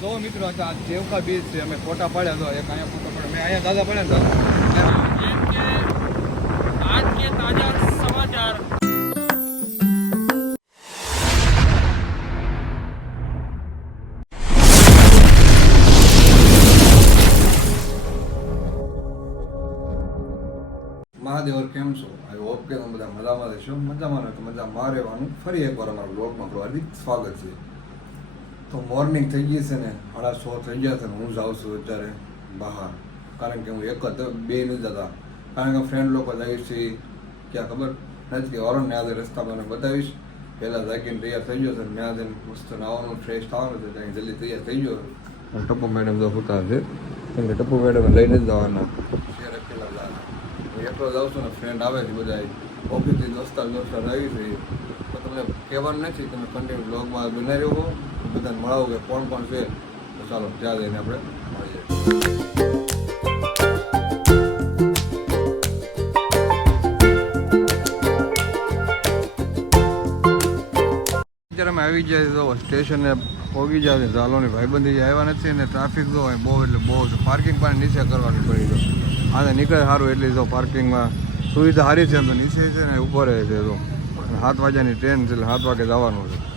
જો મિત્રો આ દેવકા બીચ છે અમે ફોટા પાડ્યા તો એક અહીંયા ફોટો પાડ્યો. મેં અહીંયા દાદા પડ્યા હતા આજ કે તાજા સમાચાર. મહાદેવર કેમ છો? આઈ હોપ કે તમે બધા મજામાં રહેશો. મજામાં રહો તો મજામાં રહેવાનું ફરી એકવાર અમારા બ્લોગમાં હાર્દિક સ્વાગત છે. તો મોર્નિંગ થઈ ગઈ છે ને, સાડા સો થઈ ગયા છે ને, હું જાઉં છું અત્યારે બહાર. કારણ કે હું એક જ, બે નથી જતા. કારણ કે ફ્રેન્ડ લોકો જઈશ છે, ક્યાં ખબર? નથી કે ઓરણને આજે રસ્તા મને બતાવીશ. પહેલાં જાગીને તૈયાર થઈ ગયો છે ત્યાં જઈને મસ્ત નાવાનું ફ્રેશ થવાનું છે, ત્યાં જલ્દી તૈયાર થઈ ગયો. ટપ્પુ મેડમ તો હોતા છે કેમ કે ટપ્પુ મેડમ લઈને જ જવાના. શેર પેલા જવાના હું એકલો જાઉં છું ને ફ્રેન્ડ આવે છે બધા ઓફિસથી દોસ્તાર દોસ્તાર આવી છે. તો તમને કહેવાનું નથી તમે કન્ટિન્યુ બ્લોગમાં બનાવી રહ્યો બધાને મળાવો કે કોણ કોણ છે, તો ચાલો, ત્યાં જઈને આપણે મળીએ. અમે આવી જાય તો સ્ટેશને પહોંચી જાય ઝાલોની ભાઈબંધી આવ્યા નથી ને ટ્રાફિક અહીં બહુ, એટલે બહુ છે પાર્કિંગ પણ નીચે કરવાની પડી તો આને નીકળે સારું, એટલી જો પાર્કિંગમાં સુવિધા સારી છે, એમ તો નીચે છે ને ઉપર છે તો. અને સાત વાગ્યાની ટ્રેન છે, એટલે સાત વાગે જવાનું છે.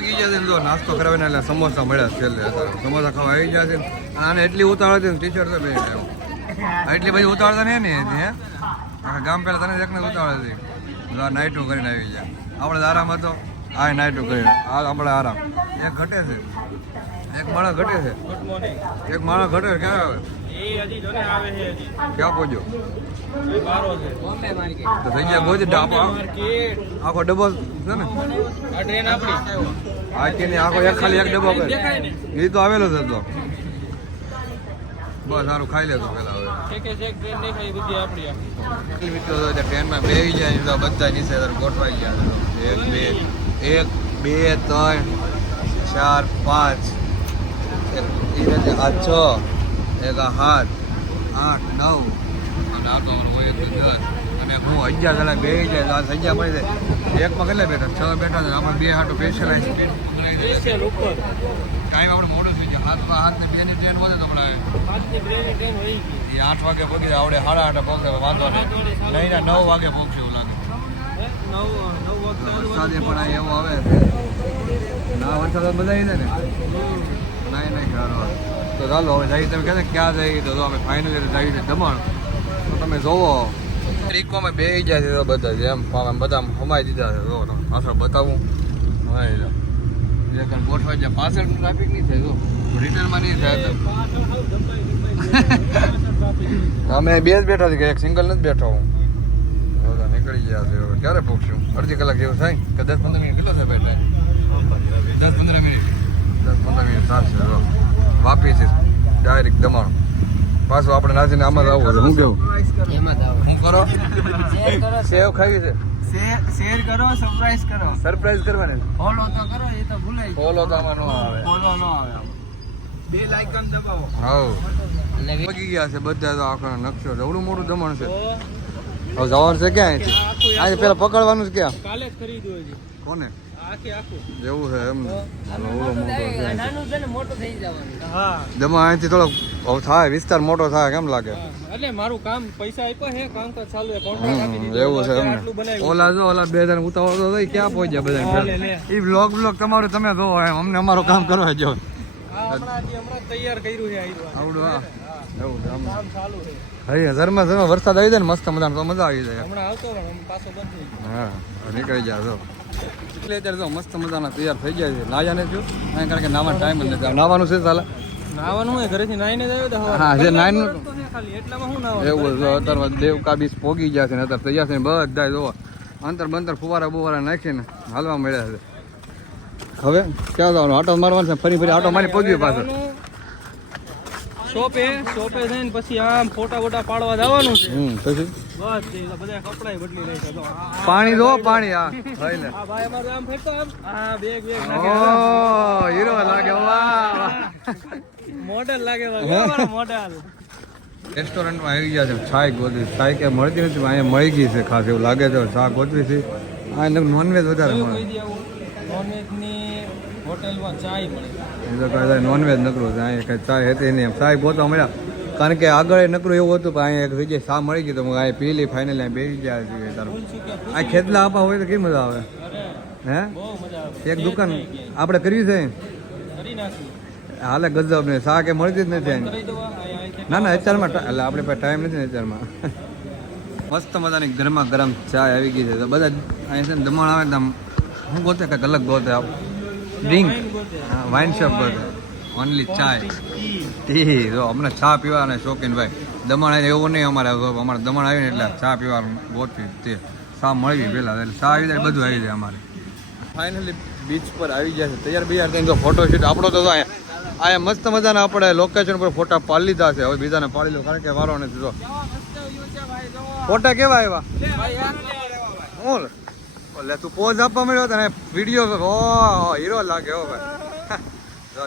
ને જશે ને જો નાસ્તો કરાવીને એટલે સમોસા મળ્યા છે છેલ્લે સમોસા ખાવા આવી જશે આને એટલી ઉતાવળ હતી ટીચર તો બે એટલી બધી ઉતાવળ નહીં ને એની, ગામ પહેલા તને એકને ઉતાવળ હતી. નાઇટું કરીને આવી ગયા. આપણે આરામ હતો. આ નાઇટું કરીને. આ આપણે આરામ. એક ઘટે છે. એક માણસ ઘટે છે. એક માણસ ઘટે ક્યાં આવે? ક્યાં પહોંચ્યો? તો થઈ ગયા ગોજ ડાબો આખો ડબ્બો છે ને? આ ટ્રેન આપણી. આ કે નહીં આખો એક ખાલી એક ડબ્બો કરે. ને? એ તો આવેલો છે તો. બસ સારું ખાઈ લેતો પેલા હવે. મિત્રો તો ટ્રેનમાં બેસી જાય તો બધા નીચે ગોઠવાઈ ગયા એક બે એક બે ત્રણ ચાર પાંચ. એક આ છ એક આ સાત આઠ નવ અને તો અમારું હોય એક દસ અને હું અગિયાર જાય આ સંખ્યા મળી જાય. એકમાં કેટલા બેઠા? છ બેઠા આપણે બે હાટું સ્પેશિયલાઇઝ સ્પેશિયલ ઉપર. ટાઈમ આપણે મોડું થઈ જાય. હાથ હાથ ને બેની ટ્રેન વધે તો ગઈ. એ આઠ વાગે જાય. આવડે સાડા આઠે પહોંચે વાંધો નહીં. નહીં ના નવ વાગે પહોંચશે એવું લાગે. વરસાદે પણ આ એવો આવે ના વરસાદ બધા ને. નહીં નહીં તો ચાલો હવે જઈએ. તમે કહે ક્યાં જઈએ તો અમે ફાઇનલ જઈએ છીએ. દમણ. તો તમે જોવો. ટ્રીકોમાં બે જાય છે બધા જેમ આમ બધા હમાઈ દીધા છે. જો પાછળ બતાવું. જાઓ જે કાંઈ પાછળ ટ્રાફિક નહીં થાય થાય અમે બે બેઠા છે કે એક સિંગલ નથી બેઠો હું. બધા નીકળી ગયા છે હવે. ક્યારે પહોંચ્યું અડધી કલાક જેવું થાય કે દસ પંદર મિનિટ કેટલો છે બેઠા દસ પંદર મિનિટ. દસ પંદર મિનિટ હવે વાપી છે. ડાયરેક્ટ દમણ. પાછું આપણે નાસીને આમાં જ આવવું હું કેવું? હું કરો? સેવ ખાવી છે. શેર કરો સરપ્રાઈઝ કરો. સરપ્રાઈઝ કરવાની. ફોલો તો કરો એ તો ભૂલાય ફોલો તો આમાં ન આવે. ફોલો ન આવે બે લાઇકન દબાવો. હાઉ પગી ગયા છે બધા તો આખો નકશો. એવડું મોટું દમણ છે. હવે જવાનું છે ક્યાં? આજે પેલા પકડવાનું છે ક્યાં? કાલે જ ખરીદ્યું કોને? એવું છે એમ. નાનું છે ને મોટું થઈ જવાનું. હા. દમણ અહીંથી થોડો થાય વિસ્તાર મોટો થાય કેમ લાગે? એટલે મારું કામ પૈસા આપ્યા હે કામકાજ ચાલુ છે કોન્ટ્રાક્ટ આપી દીધો. એવું છે અત્યારે એમ ઓલા જો ઓલા બે જણ ઉતાવળ તો થઈ ક્યાં પહોંચ્યા બધા લે. એ બ્લોગ બ્લોગ તમારું તમે જો અમને અમારું કામ કરવા જો. તૈયાર કર્યું છે આવડું હા. એવું કામ ચાલુ છે. હરી ઘરમાં ઘરમાં વરસાદ આવી જાય ને મસ્ત મજાનો તો મજા આવી જાય. હમણાં આવતો પણ પાછો બંધ થઈ હા નીકળી જાય એટલે અત્યારે તો મસ્ત મજાના તૈયાર થઈ જાય છે. નાયા ને છું કારણ કે નાવાનો ટાઈમ જ નથી નાવાનું છે ચાલે નાવાનું હોય ઘરેથી નાઈને જ આવ્યો તો હા, જે નાઈનું- વરસ તો છે ખાલી એટલામાં શું નાવાનું? એવું છે અત્યારે દેવકા બીજ પોગી ગયા છે ને અત્યારે તૈયાર થઈને બધા જોવો. અંતર બંતર ફુવારા બુવારા નાખીને હાલવા મળ્યા છે. હવે ક્યાં જવાનું? આટો મારવાનું છે ફરી ફરી આટો મારી પગ્યું પાછળ શોપે શોપે જઈને પછી આમ ફોટા બોટા પાડવા જવાનું છે. હમ પછી બસ બધા કપડાય બદલી છે. આ- આ- પાણી દો પાણી આ હોય ને આ ભાઈ અમારું આમ ફેરતો આમ. આ બેગ બેગ ઓ હીરો લાગે વાહ મોડલ લાગે અમારો મોડલ? રેસ્ટોરન્ટમાં આવી ગયા છે છાય ગોદરી છાય કે મળતી નથી અહીંયા મળી ગઈ છે ખાસ એવું લાગે છે ચા ગોદરી છે. આ નોનવેજ વધારે મળે. કોઈ દી નોનવેજની હોટેલમાં ચાય મળે. એ તો કહે નોનવેજ નકરું અહીંયા કંઈ ચાય હતી નહીં. ચાય ગોતવા મળ્યા. કારણ કે આગળ એ નકરું એવું હતું પણ અહીંયા એક વિજય શા મળી ગયું તો હું અહીંયા પીલી ફાઇનલ અહીંયા બેસી ગયા છીએ તારું. આ ખેતલા આપા હોય તો કેવી મજા આવે? હે? આવે એક દુકાન આપણે કરવી છે? હાલે ગજબ ને શા કે મળતી જ નથી અહીં ના ના, અત્યારમાં એટલે આપણે પાસે ટાઈમ નથી ને અત્યારમાં. મસ્ત મજાની ગરમા ગરમ ચા આવી ગઈ છે. તો બધા અહીંયા છે ને દમણ આવે ને આમ, હું ગોતે કંઈક અલગ ગોતે આપ ડ્રિંક વાઇન શોપ ગોતે ઓનલી ચાય ટી જો અમને ચા પીવાના શોખીન ભાઈ. દમણ આવીને એવું નહીં અમારે અમારે દમણ આવીને એટલે ચા પીવાનું ગોઠવી તે. ચા મળવી પહેલાં એટલે ચા આવી જાય બધું આવી જાય અમારે. ફાઇનલી બીચ પર આવી ગયા છે. તૈયાર બિયાર થઈને તો ફોટો શૂટ આપણો તો અહીંયા અહીંયા મસ્ત મજાના આપણે લોકેશન પર ફોટા પાડી લીધા છે. હવે બીજાને પાડી લો કારણ કે વારો નથી તો ફોટા કેવા આવ્યા? હું એટલે તું પોઝ આપવા મળ્યો તને વીડિયો ઓ હીરો લાગે હો ભાઈ.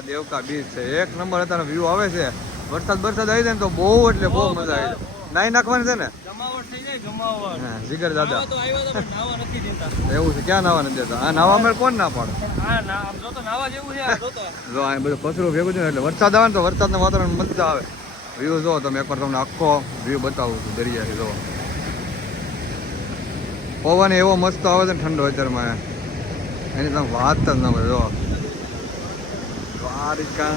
દેવકા બીચ છે. એક નંબર અત્યારે વ્યૂ આવે છે. વરસાદ વરસાદ આવી જાય ને તો બહુ એટલે બહુ મજા આવી નાઈ નાખવાની છે ને? જીગર દાદા. એવું છે ક્યાં નાવા નથી દેતા? આ નાવા મેળ કોણ ના પાડે? આ જો આ બધું કચરું ભેગું છે એટલે વરસાદ આવે ને તો વરસાદના વાતાવરણ મજા આવે. વ્યૂ જો તમે એકવાર તમને આખો વ્યૂ બતાવું છું દરિયાથી જો પવન એવો મસ્ત આવે છે ઠંડો અત્યારમાં. એની તમે વાત જ ન બધો જો. દ્વારિકા.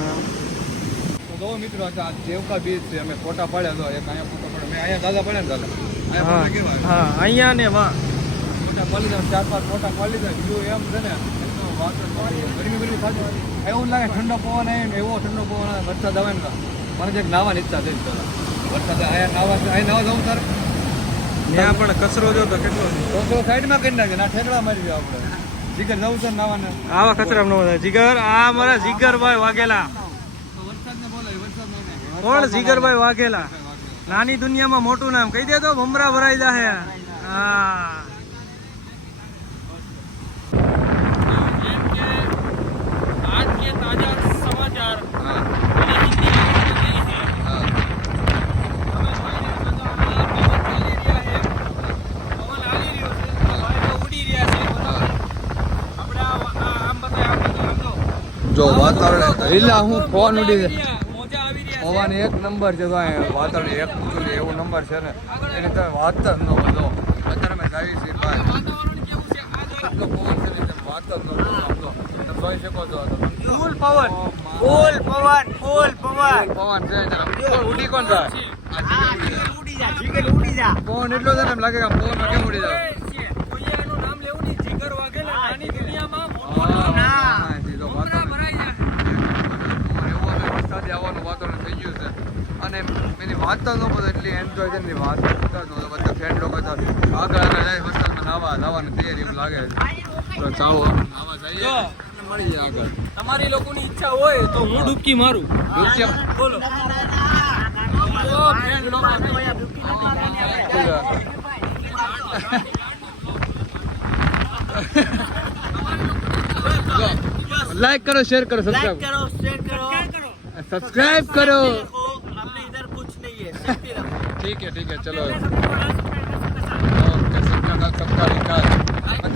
તો જો મિત્રો આ દેવકા બીચ છે અમે ફોટા પાડ્યા જો એક અહીંયા ફોટો પડે મેં અહીંયા દાદા પડ્યા ને દાદા. અહીંયા? હા અહીંયા ને વાહ. ફોટા પાડી દીધા ચાર પાંચ ફોટા પાડી દીધા વ્યૂ એમ છે ને જ. ગરમી ગરમી થતી એવું લાગે ઠંડો પવન આવે એવો ઠંડો પવન વરસાદ આવે ને મને કંઈક નાવાની ઈચ્છા થઈ વરસાદ અહીંયા નાવા અહીં નાવા જવું તારે. ત્યાં પણ કચરો જો તો કેટલો તો સાઈડમાં કરી નાખે ના ઠેકડા મારી દો આપણે. જીગર જવું છે ને નાવાને? આવા કચરા નો જીગર આ મારા જીગરભાઈ વાઘેલા. તો વરસાદને બોલાય વરસાદ ને કોણ જીગરભાઈ વાઘેલા? નાની દુનિયામાં મોટું નામ. કહી દે તો ભમરા ભરાઈ જાહે. હા. જેમ કે આજ કે તાજા સમાચાર હા મને હિન્દીમાં નહીં છે હા તમે જોઈ રહ્યા છો તો પવન ચાલી રહ્યો છે પવન આવી રહ્યો છે વાયરો ઉડી રહ્યા છે આપણે આ આ આમ બતાય આમ બતાય આમ જો જો વાતાવરણ લીલા હું ફોન ઉડી છે. પવન એક નંબર છે ભાઈ વાતાવરણ એક એવું નંબર છે ને એને તમે વાત જ ન બધો અત્યારે અમે જાવી છે બહાર વાતાવરણ કેવું છે? આ જો એટલો પવન છે ને વાત જ ન કરો તમે જોઈ શકો છો ફૂલ પવન ફૂલ પવન ફૂલ પવન. પવન છે ઉડી કોણ જાય? ઉડી જા જીગર ઉડી જા. પવન એટલો છે ને એમ લાગે કે આમ કેમ ઉડી જાય એનું નામ લેવું નહીં જીગર વાઘેલા નાની દુનિયામાં મોટું નામ હા, જી તો ભમરા વાતાવરણ ભરાઈ જાય એવું આજે આવવાનું વાતાવરણ થઈ ગયું છે. અને એની વાત જ એટલી એન્જોય છે એની વાત. કરતા બધા ફ્રેન્ડ લોકો આગળ આગળ જાય વરસાદમાં નાવા નાવાની તૈયારી એમ લાગે છે. તો ચાવો નાવા જઈએ મળી આગળ. તમારી લોકોની ઈચ્છા હોય તો હું ડૂબકી મારું. ડૂબકી બોલો. લાઈક કરો શેર કરો સબસ્ક્રાઇબ કરો. सब्सक्राइब करो। हमने इधर कुछ नहीं है ठीक है ठीक है चलो। सबका विकास हाँ। तो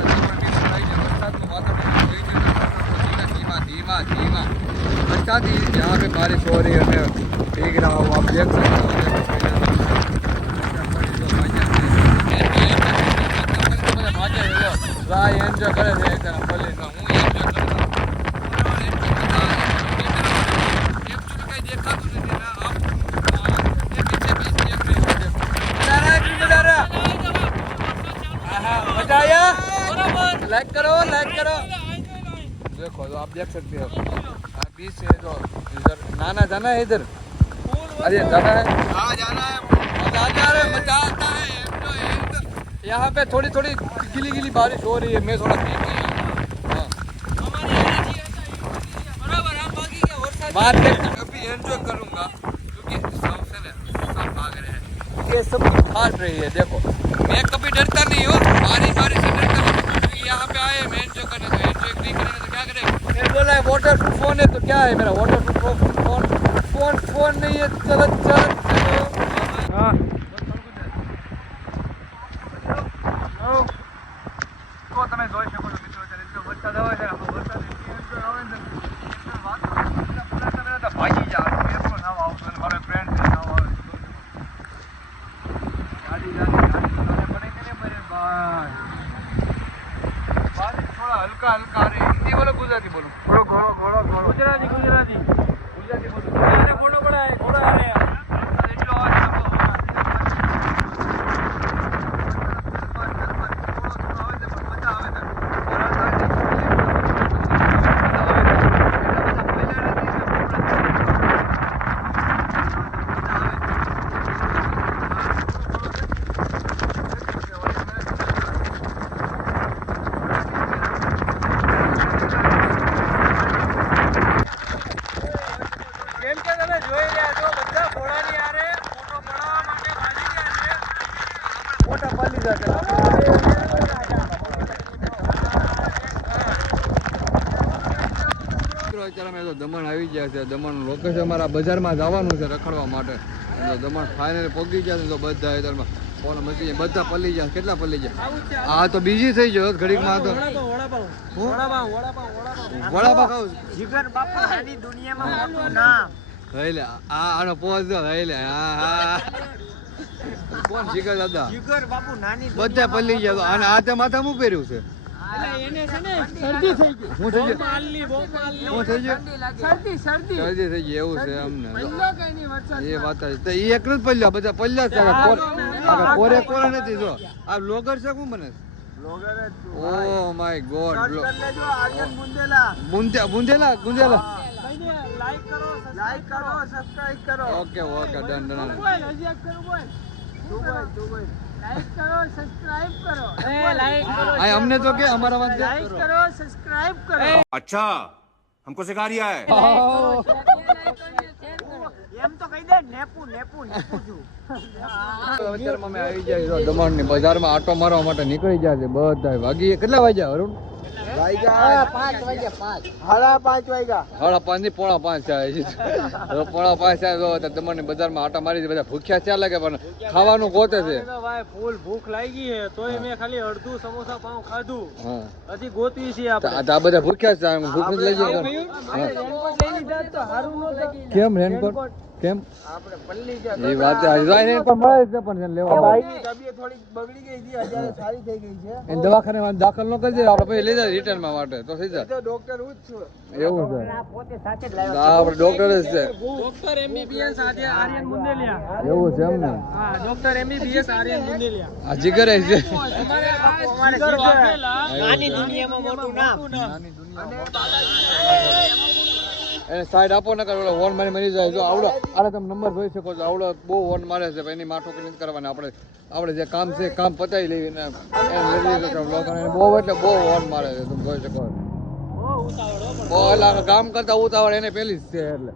धीमा थी अच्छा, यहाँ पे बारिश हो रही है ठीक रहा हूँ आप देख सकते हो ભાજન देख सकते हो। हाँ, बीच से जो इधर नाना जाना है इधर। अरे जाना है। तो यहाँ पे थोड़ी थोड़ी गिली गिली बारिश हो रही है मैं थोड़ा देख हाँ। क्योंकि ये सब खास रही है देखो। वाटर प्रूफ फोन है तो क्या है मेरा water proof phone phone phone नहीं है चलो चलो અત્યારે અમે તો દમણ આવી ગયા છે. દમણ લોકેશન અમારા બજારમાં જવાનું છે રખડવા માટે. દમણ ફાઇનલ પહોંચી ગયા છે તો બધા અત્યારમાં ફોન મચી બધા પલ્લી ગયા. કેટલા પલ્લી ગયા? આ તો બીજી થઈ ગયો ઘડીકમાં તો. વડાપાવ વડાપાવ. વડાપાવ વડાપાવ વડાપા ખાવ જીગર બાપા આની દુનિયામાં મોટું નામ. હઈ આ આનો પોઝ જો હઈ હા હા કોણ જીગર દાદા? જીગર બાપુ નાની બધા પલ્લી ગયા. અને આ તે માથામાં પહેર્યું છે? એને છે ને શરદી થઈ ગઈ હું થઈ ગયું માલની ભોપાલની હું થઈ ગયું શરદી શરદી શરદી થઈ ગઈ એવું છે અમને વરસાદ એ વાત છે તો એ એક જ પલ્લા બધા પલ્લા છે કોરે કોરે નથી જો આ લોગર છે કોણ બને. ઓ માય ગોડ મુંદેલા લાઈક કરો. લાઈક કરો સબસ્ક્રાઇબ કરો ઓકે ઓકે ડન ડન બોલ હજી એક કરું બોલ દુબઈ દુબઈ લાઈક કરો સબસ્ક્રાઇબ કરો એ લાઈક કરો આ અમને તો કે અમારા વાત દે. લાઈક કરો સબસ્ક્રાઇબ કરો अच्छा हमको सिखा रिया है અત્યારમાં આવી ગયા છીએ દમણની બજારમાં. આટો મારવા માટે નીકળી ગયા છે બધા વાગી કેટલા વાગ્યા અરુણ? વાગ્યા પાંચ વાગ્યા પાંચ. સાડા પાંચ વાગ્યા. સાડા પાંચની પોણા પાંચ થાય પોણા પાંચ થાય તો અત્યારે દમણની બજારમાં આટા મારી બધા ભૂખ્યા ત્યાં લાગે પણ ખાવાનું ગોતે છે. ફૂલ ભૂખ લાગી છે. તોય મેં ખાલી અડધું સમોસા પાઉં ખાધું. હજી ગોતવી છે આ બધા ભૂખ્યા છે ભૂખ લઈ જાય. કેમ રેનકોટ કેમ? આપણે પલ્લી ગયા એ વાત છે. હજી તો એને પણ મળે છે પણ લેવા. ભાઈની તબિયત થોડીક બગડી ગઈ હતી અત્યારે સારી થઈ ગઈ છે. એને દવાખાને દાખલ ન કરી દે આપણે પછી લઈ જાય રિટર્નમાં માટે તો થઈ જાય. ડોક્ટર હું જ છું. એવું છે. પોતે સાથે જ આ આપણે ડોક્ટર જ છે. ડોક્ટર એમબીબીએસ આજે આર્યન મુંદેલિયા એવું છે એમ ને હા ડોક્ટર એમબીબીએસ આર્યન મુંદેલિયા આ જીગર ય છે. તમારે આ જીગર વાઘેલા. નાની દુનિયામાં મોટું નામ. એને સાઈડ આપો ને ઓલો વોન મારી મરી જાય. જો આવડો આને તમે નંબર જોઈ શકો છો, આવડો બહુ વોન મારે છે એની માથો નથી કરવાની. આપણે આપણે જે કામ છે કામ પતાવી લેવી ને લોકોને બહુ એટલે બહુ વોન મારે છે, તમે જોઈ શકો બહુ એટલે કામ કરતા ઉતાવળ એને પેલી જ છે, એટલે.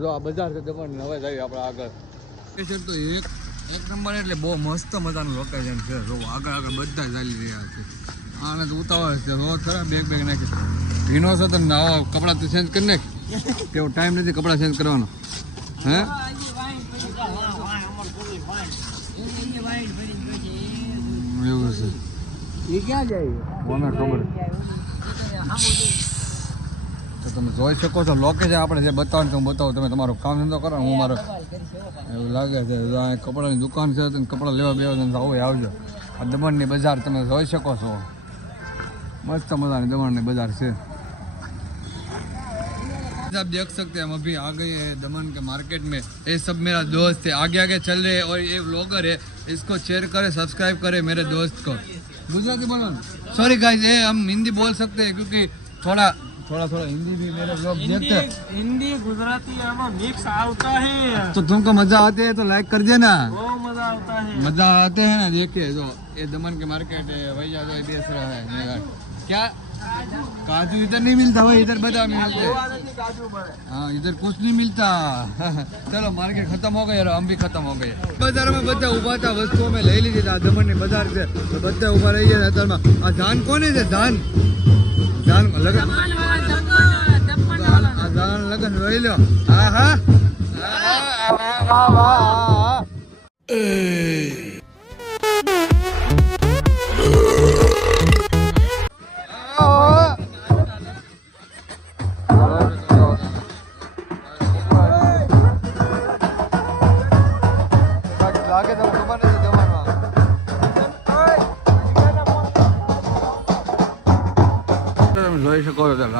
જો આ બજાર છે દમણ હવે જઈએ આપણે આગળ. તો એક એક નંબર એટલે બહુ મસ્ત મજાનું લોકેશન છે. જો આગળ આગળ બધા ચાલી રહ્યા છે. આને તો ઉતાવળ છે રોજ ખરા બેગ બેગ નાખી ભીનો છે તો નાવા કપડાં તો ચેન્જ કરી નાખ. કેવો ટાઈમ નથી કપડાં ચેન્જ કરવાનો. હે? એવું છે. એ ક્યાં જાય? કોને ખબર? તો તમે જોઈ શકો છો લોકેશન આપણે જે બતાવવાનું હું બતાવું. તમે તમારું કામ ધંધો કરો હું મારો એવું લાગે છે કપડાની દુકાન છે તમે કપડાં લેવા બેવા આવો આવજો. આ દમણની બજાર તમે જોઈ શકો છો. मस्त मज़ा आने दमन बाज़ार से आप देख सकते हैं हम अभी आ गए हैं दमन के मार्केट में ये सब मेरा दोस्त है आगे आगे चल रहे हैं और ये व्लॉगर है इसको शेयर करें सब्सक्राइब करें मेरे दोस्त को गुजराती बोलो सॉरी गाइस ये हम हिंदी बोल सकते हैं क्योंकि थोड़ा थोड़ा थोड़ा हिंदी भी मेरे व्लॉग देखते हैं हिंदी गुजराती मिक्स आता है तो तुमको मज़ा आते है तो लाइक कर देना मज़ा आता है मज़ा आते है ना देखिए जो ये दमन के मार्केट है भैया जो बेच रहा है क्या काजू इधर नहीं मिलता भाई इधर बादाम ही मिलते हैं કાજુ મળે हाँ इधर कुछ नहीं मिलता चलो मार्केट खत्म हो गई और हम भी खत्म हो गए બજાર માં બધા ઉભા હતા વસ્તુઓ મેં લઈ લીધી હતી. આ દમણ ની બજાર છે તો બધા ઉભા રહી ગયા અત્યારમાં આ ધાન કોને છે ધાન ધાન લગન ધાન- આ ધાન લગન જોઈ લો હા હા વાહ, વાહ.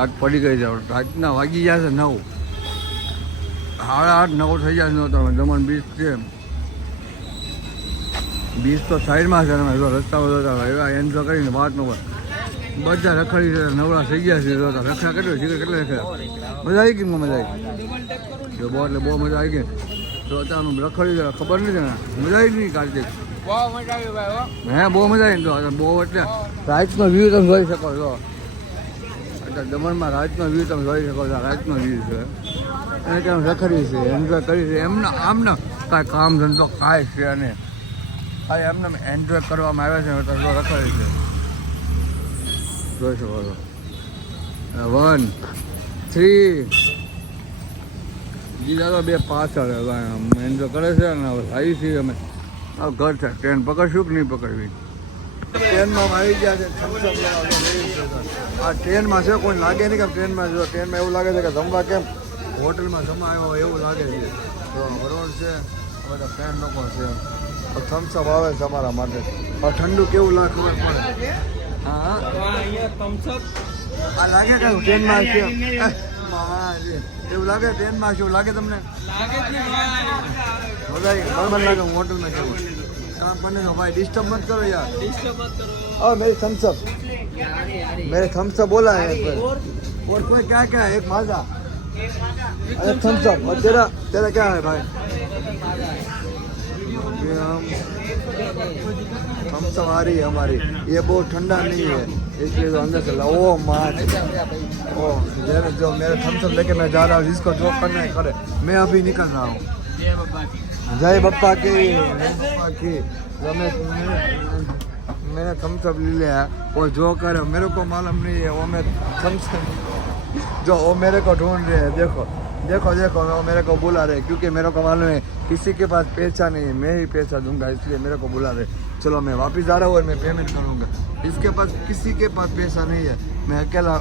રાત પડી ગઈ છે. રાતના વાગી ગયા છે નવ. સાડા આઠ નવ થઈ જાય છે તમે દમણ બીચ છે બીચ તો સાઈડમાં છે તમે જો રસ્તા બધા એવા એન્જોય કરીને વાત નો બધા રખડી છે નવરા થઈ ગયા છે તો રખડા કેટલો છે કેટલા રખડા? મજા આવી ગઈ મજા આવી જો બહુ એટલે બહુ મજા આવી ગઈ. તો અત્યારે રખડી છે ખબર નથી ને. મજા આવી ગઈ કાર્તિક? હો. બહુ મજા આવી તો બહુ એટલે રાતનો વ્યૂ તમે જોઈ શકો છો. અત્યારે દમણમાં રાતનો વ્યૂ તમે જોઈ શકો છો રાતનો વ્યૂ છે. અને ત્યાં રખડી છે એન્જોય કરી છે. એમને, આમને કાંઈ કામ ધંધો કાંઈ છે નહીં. ખાલી એમને એન્જોય કરવામાં આવે છે તો જો રખડી છે. જોઈ શકો છો. One, three. બીજા તો બે પાછળ એન્જોય કરે છે અને હવે આવી છીએ અમે. ઘર છે ટ્રેન પકડશું કે નહીં પકડવી? ટ્રેનમાં આવી ગયા છે આ ટ્રેનમાં છે કોઈ લાગે નહીં કે ટ્રેનમાં જો ટ્રેનમાં એવું લાગે છે કે જમવા કેમ? હોટલમાં જમા આવ્યો એવું લાગે છે. તો હરોળ છે બધા ફ્રેન્ડ લોકો છે. થમ્સ અપ આવે છે અમારા માટે. પણ ઠંડુ કેવું લાગે ખબર પડે? હા? થમ્સઅપ આ લાગે કે ટ્રેનમાં છે. એવું લાગે ટ્રેનમાં છે? એવું લાગે તમને? લાગે જ નહીં લાગે હોટલમાં છું. काम करने दो भाई डिस्टर्ब मत करो यार। डिस्टर्ब मत करो। और मेरे थम्स अप मेरे थम्स अप बोला है और और कोई क्या क्या है? एक माजा। अरे थम्स अप और तेरा तेरा क्या है भाई? हम सब आ रही है हमारी। ये बहुत ठंडा नहीं है। इसलिए तो अंदर चला ओ मार ओ जो मेरे थम्स अप लेके मैं जा रहा हूँ जिसको जो करना है। करे मैं अभी निकल रहा हूँ। जय बप्पा की। बप्पा की रमेश, मैंने- मैंने थम्स अप ले लिया। वो जो करे, मेरे को मालूम नहीं है, वो मैं थम्स जो वो मेरे को ढूंढ रहे हैं, देखो देखो देखो, वो मेरे को बुला रहे क्योंकि मेरे को मालूम है, किसी के पास पैसा नहीं है, मैं ही पैसा दूँगा, इसलिए मेरे को बुला रहे चलो, मैं वापस आ रहा हूँ और मैं पेमेंट करूँगा। इसके पास किसी के पास पैसा नहीं है, मैं अकेला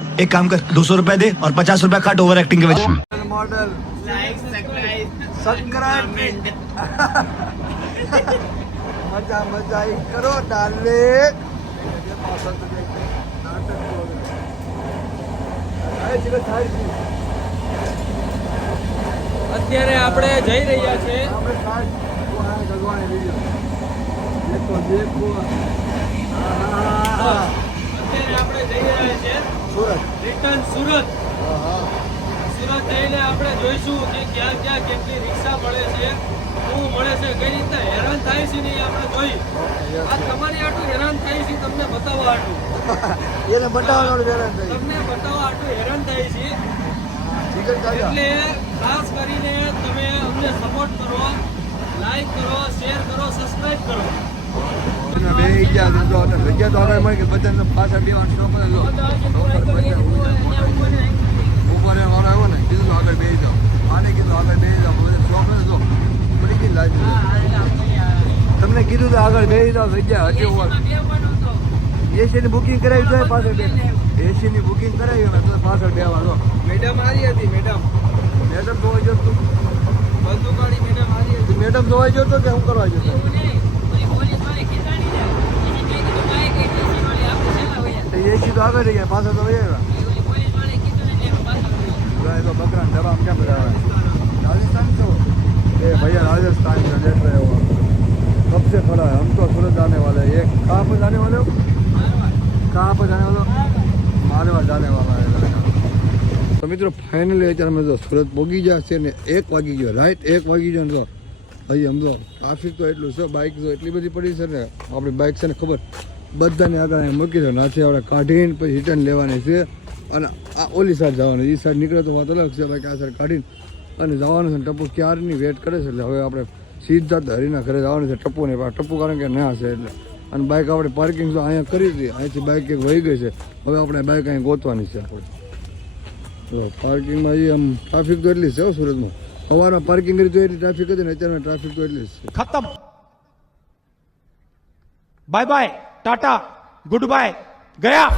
एक काम कर दो सौ रुपए दे और पचास रुपए काट ओवर एक्टिंग के वजह मॉडल सब्सक्राइब मजा मजा ही करो डाले અત્યારે આપણે જઈ રહ્યા છે देखो देखो અત્યારે આપણે જઈ રહ્યા છે સુરત. રિટર્ન સુરત. સુરત જઈને આપણે જોઈશું કે ક્યાં ક્યાં કેટલી રિક્ષા મળે છે શું મળે છે કઈ રીતના હેરાન થાય છે ને આપણે જોઈ. આ તમારી આટલું હેરાન થાય છે તમને બતાવવા આટલું. એને તમને બતાવવા આટલું હેરાન થાય છે. એટલે ખાસ કરીને તમે અમને સપોર્ટ કરો લાઈક કરો શેર કરો સબસ્ક્રાઈબ કરો. બે ગયા ધંધો અને જગ્યા તો આગળ મળી ગઈ બધાને પાછળ બેવાનું શોખ હતો લો. ઉપર વાળો આવ્યો ને કીધું તો આગળ બેસી જાઓ. આને કીધું આગળ બેસી જાઓ બધા શોખ હતો પડી ગઈ લાજ તમને કીધું તો આગળ બેસી જાઓ હજી ઉપર. એસીની બુકિંગ કરાવી જોઈએ પાછળ બે એસીની બુકિંગ કરાવી અમે તો પાછળ બેવા દો. મેડમ આવી હતી મેડમ. મેડમ જોવા જતો. બંદૂકવાળી મેડમ આવી હતી. મેડમ જોવા જતો કે હું કરવા જતો? એ સીધો આગળ થઈ ગયા તો આવ્યા. એ તો બકરા ડબા કેમ બધા રાજસ્થાન છો? એ ભૈયા રાજસ્થાન છે લેટ રહ્યો કબ હમ તો સુરત આને એક કહાં પર જાને પર જાને વાલો મારવા જાને મિત્રો ફાઇનલી અત્યારે અમે તો સુરત પહોંચી ગયા છે ને એક વાગી ગયો. રાઈટ એક વાગી ગયો ને તો. ભાઈ સમજો ટ્રાફિક તો એટલું છે બાઇક તો એટલી બધી પડી છે ને. આપણી બાઇક છે ને ખબર? બધાને આગળ મૂકી દો નાથી આપણે કાઢીને પછી રિટર્ન લેવાની છે. અને આ ઓલી સાઈડ જવાની એ સાઈડ નીકળે તો વાત અલગ છે ભાઈ, કે આ સાઈડ કાઢીને અને જવાનું છે ટપુ ક્યારની વેટ કરે છે? એટલે હવે આપણે સીધા ધરીના ઘરે જવાનું છે ટપ્પુને ટપ્પુ કારણ કે ના છે એટલે. અને બાઇક આપણે પાર્કિંગ તો અહીંયા કરી હતી. અહીંયાથી બાઇક એક વહી ગઈ છે. હવે આપણે બાઇક અહીં ગોતવાની છે. આપણે પાર્કિંગમાં એ આમ ટ્રાફિક તો એટલી છે સુરતમાં. સવારમાં પાર્કિંગ કરી તો એટલી ટ્રાફિક હતી ને અત્યારમાં ટ્રાફિક તો એટલી જ છે. ખતમ. Bye bye tata good bye ગયા.